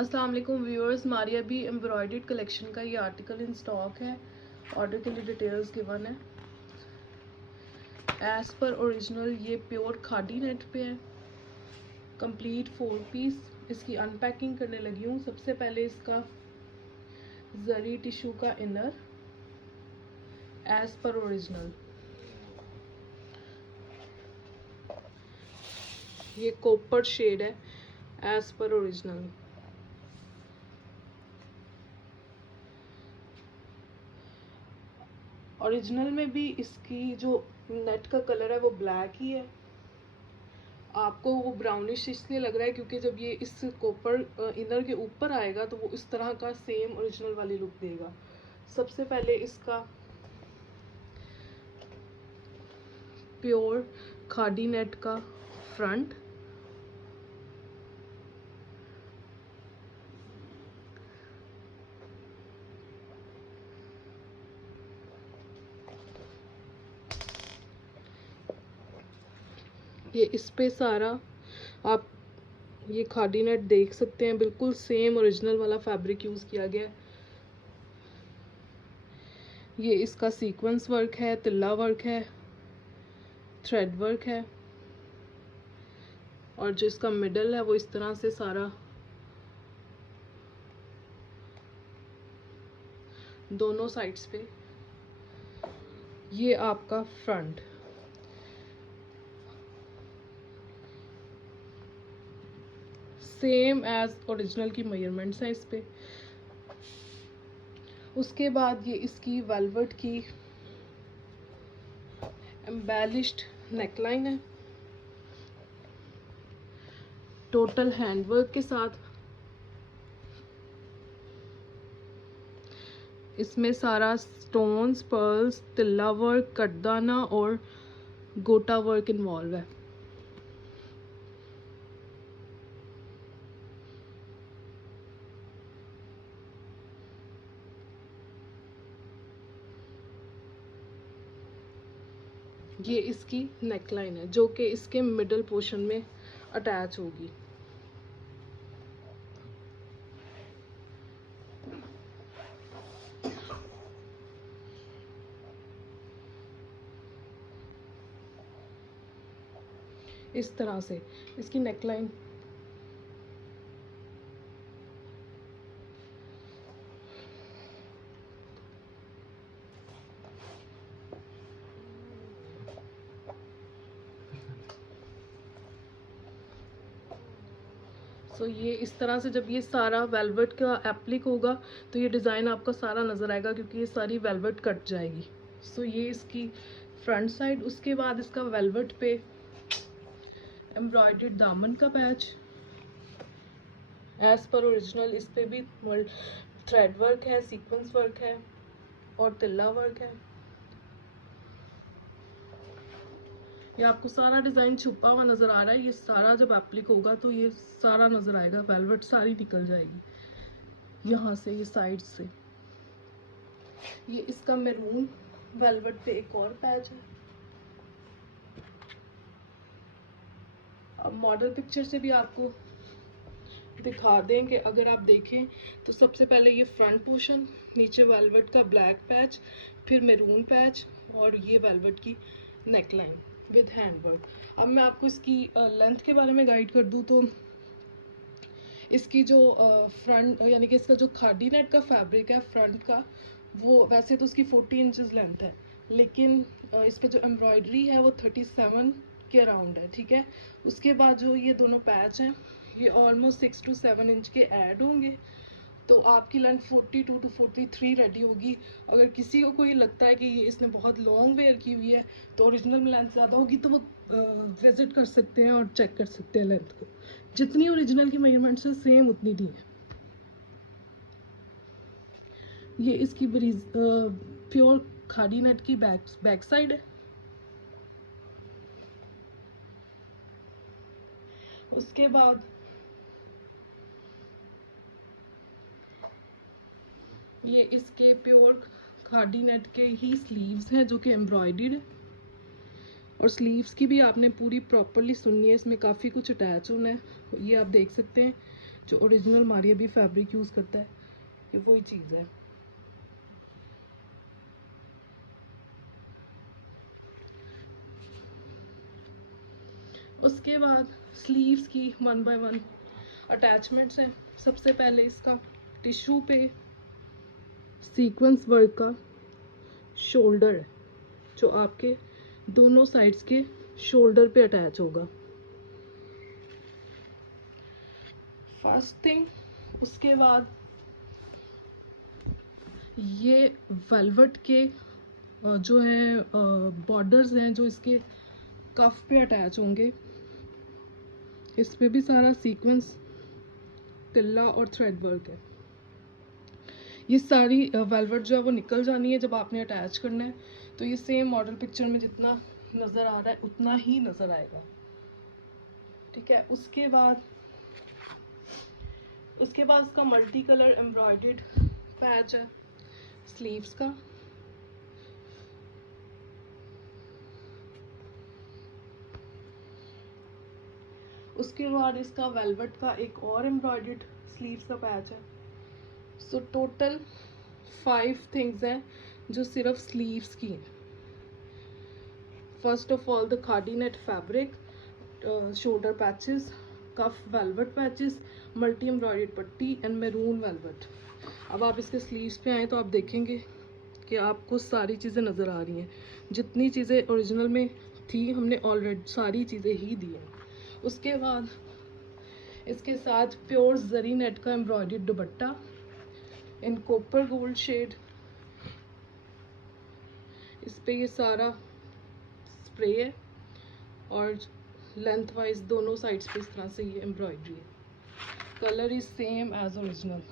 अस्सलाम वालेकुम व्यूअर्स, हमारी अभी एम्ब्रॉयडर्ड कलेक्शन का ये आर्टिकल इन स्टॉक है। ऑर्डर के लिए डिटेल्स गिवन है। एज पर ओरिजिनल ये प्योर खादी नेट पे है। Complete 4 piece. इसकी अनपैकिंग करने लगी हूँ। सबसे पहले इसका जरी टिश्यू का इनर एज पर ओरिजिनल, ये कॉपर शेड है एज पर ओरिजिनल। ओरिजिनल में भी इसकी जो नेट का कलर है वो ब्लैक ही है। आपको वो ब्राउनिश इसलिए लग रहा है क्योंकि जब ये इस कॉपर इनर के ऊपर आएगा तो वो इस तरह का सेम ओरिजिनल वाली लुक देगा। सबसे पहले इसका प्योर खादी नेट का फ्रंट, ये इस पे सारा आप ये खादी नेट देख सकते हैं, बिल्कुल सेम ओरिजिनल वाला फैब्रिक यूज़ किया गया है। ये इसका सीक्वेंस वर्क है, तिल्ला वर्क है, थ्रेड वर्क है, और जो इसका मिडल है वो इस तरह से सारा दोनों साइड्स पे। ये आपका फ्रंट, सेम एज ओरिजिनल की मेजरमेंट्स हैं इस पे। उसके बाद ये इसकी वेलवेट की एम्बेलिश्ड नेकलाइन है, टोटल हैंडवर्क के साथ। इसमें सारा स्टोन्स, पर्ल्स, तिल्ला वर्क, कटदाना और गोटा वर्क इन्वॉल्व है। ये इसकी नेकलाइन है जो कि इसके मिडल पोर्शन में अटैच होगी। इस तरह से इसकी नेकलाइन। सो ये इस तरह से जब ये सारा वेलवेट का एप्लिक होगा तो ये डिज़ाइन आपका सारा नज़र आएगा क्योंकि ये सारी वेलवेट कट जाएगी। सो ये इसकी फ्रंट साइड। उसके बाद इसका वेलवेट पे एम्ब्रॉयडर्ड दामन का पैच एज पर ओरिजिनल। इस पे भी थ्रेड वर्क है, सीक्वेंस वर्क है और तिल्ला वर्क है। ये आपको सारा डिज़ाइन छुपा हुआ नज़र आ रहा है। ये सारा जब एप्लिक होगा तो ये सारा नज़र आएगा, वेलवेट सारी निकल जाएगी यहाँ से, ये साइड से। ये इसका मैरून वेलवेट पे एक और पैच है। अब मॉडल पिक्चर से भी आपको दिखा दें कि अगर आप देखें तो सबसे पहले ये फ्रंट पोर्शन, नीचे वेलवेट का ब्लैक पैच, फिर मैरून पैच और ये वेलवेट की नेकलाइन विद हैंडवर्क। अब मैं आपको इसकी लेंथ के बारे में गाइड कर दूँ तो इसकी जो फ्रंट यानी कि इसका जो खादी नेट का फैब्रिक है फ्रंट का, वो वैसे तो उसकी 40 इंचज़ लेंथ है, लेकिन इस पे जो एम्ब्रॉयडरी है वो 37 के अराउंड है, ठीक है। उसके बाद जो ये दोनों पैच हैं ये ऑलमोस्ट 6 to 7 इंच के ऐड होंगे, तो आपकी लेंथ 42 to 43 रेडी होगी। अगर किसी को कोई लगता है कि ये इसने बहुत लॉन्ग वेयर की हुई है तो ओरिजिनल में लेंथ ज़्यादा होगी, तो वो विजिट कर सकते हैं और चेक कर सकते हैं लेंथ को। जितनी ओरिजिनल की मेजरमेंट्स है सेम उतनी दी है। ये इसकी प्योर खादी नेट की बैक साइड है। उसके बाद ये इसके प्योर खादी नेट के ही स्लीव्स हैं जो कि एम्ब्रॉयडर्ड है। और स्लीव्स की भी आपने पूरी प्रॉपरली सुननी है, इसमें काफ़ी कुछ अटैच होना है। ये आप देख सकते हैं जो ओरिजिनल मारिया भी फैब्रिक यूज़ करता है, ये वही चीज़ है। उसके बाद स्लीव्स की 1 बाय 1 अटैचमेंट्स हैं। सबसे पहले इसका टिश्यू पे सीक्वेंस वर्क का शोल्डर है, जो आपके दोनों साइड्स के शोल्डर पे अटैच होगा, फर्स्ट थिंग। उसके बाद ये वेलवेट के जो हैं बॉर्डर्स हैं जो इसके कफ पे अटैच होंगे, इस पे भी सारा सीक्वेंस, तिल्ला और थ्रेड वर्क है। ये सारी वेलवेट जो है वो निकल जानी है जब आपने अटैच करना है, तो ये सेम मॉडल पिक्चर में जितना नज़र आ रहा है उतना ही नज़र आएगा, ठीक है। उसके बाद इसका मल्टी कलर एम्ब्रॉयडर्ड पैच है स्लीव्स का। उसके बाद इसका वेलवेट का एक और एम्ब्रॉयडर्ड स्लीव्स का पैच है। सो टोटल 5 थिंग्स हैं जो सिर्फ स्लीव्स की हैं। First of all the khadi net fabric, shoulder patches, cuff velvet patches, multi embroidered पट्टी एंड मैरून वेलवेट। अब आप इसके स्लीव्स पे आए तो आप देखेंगे कि आपको सारी चीज़ें नज़र आ रही हैं। जितनी चीज़ें ओरिजिनल में थी हमने ऑलरेडी सारी चीज़ें ही दी हैं। उसके बाद इसके साथ प्योर जरी नेट का embroidered dupatta in copper gold shade, इस पे ये सारा स्प्रे है और लेंथ वाइज दोनों साइड्स पे इस तरह से ये एम्ब्रॉयडरी है। Colour is same as original.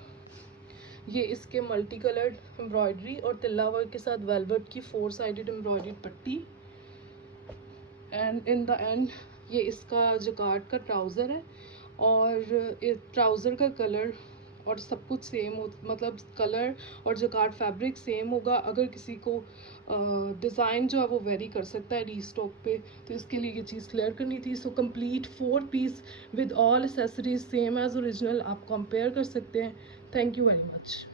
ये इसके मल्टी कलर्ड एम्ब्रॉयडरी और तिल्ला वर्क के साथ वेलवेट की 4 साइडेड एम्ब्रॉयडर्ड पट्टी, एंड इन द एंड ये इसका जकार्ड का ट्राउज़र है। और ट्राउज़र का कलर और सब कुछ सेम हो, मतलब कलर और जकार्ड फैब्रिक सेम होगा। अगर किसी को डिज़ाइन जो है वो वेरी कर सकता है रीस्टॉक पे, तो इसके लिए ये चीज़ क्लियर करनी थी। So complete 4 piece with all accessories same as original आप कंपेयर कर सकते हैं। Thank you very much.